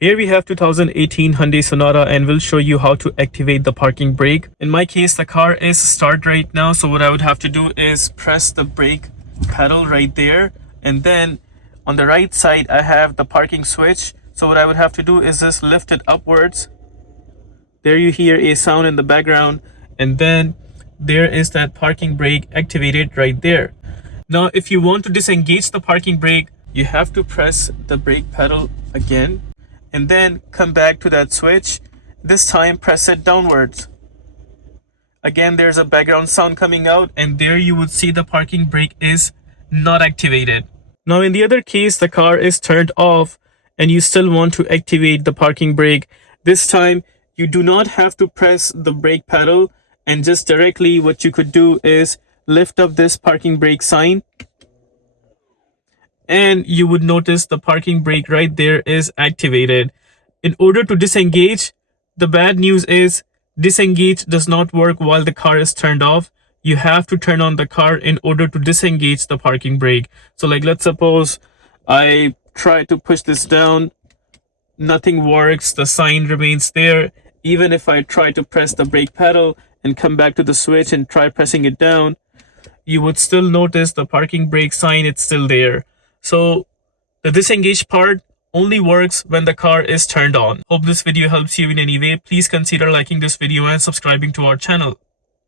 Here we have 2018 Hyundai Sonata and we'll show you how to activate the parking brake. In my case, the car is start right now. So what I would have to do is press the brake pedal right there. And then on the right side, I have the parking switch. So what I would have to do is just lift it upwards. There you hear a sound in the background. And then there is that parking brake activated right there. Now, if you want to disengage the parking brake, you have to press the brake pedal again and then come back to that switch. This time press it downwards. Again, there's a background sound coming out and there you would see the parking brake is not activated. Now in the other case, the car is turned off and you still want to activate the parking brake. This time you do not have to press the brake pedal, and just directly what you could do is lift up this parking brake sign and you would notice the parking brake right there is activated. In order to disengage, the bad news is disengage does not work while the car is turned off. You have to turn on the car in order to disengage the parking brake. So like, let's suppose I try to push this down, nothing works, the sign remains there. Even if I try to press the brake pedal and come back to the switch and try pressing it down, you would still notice the parking brake sign, it's still there. So the disengage part only works when the car is turned on. Hope this video helps you in any way. Please consider liking this video and subscribing to our channel.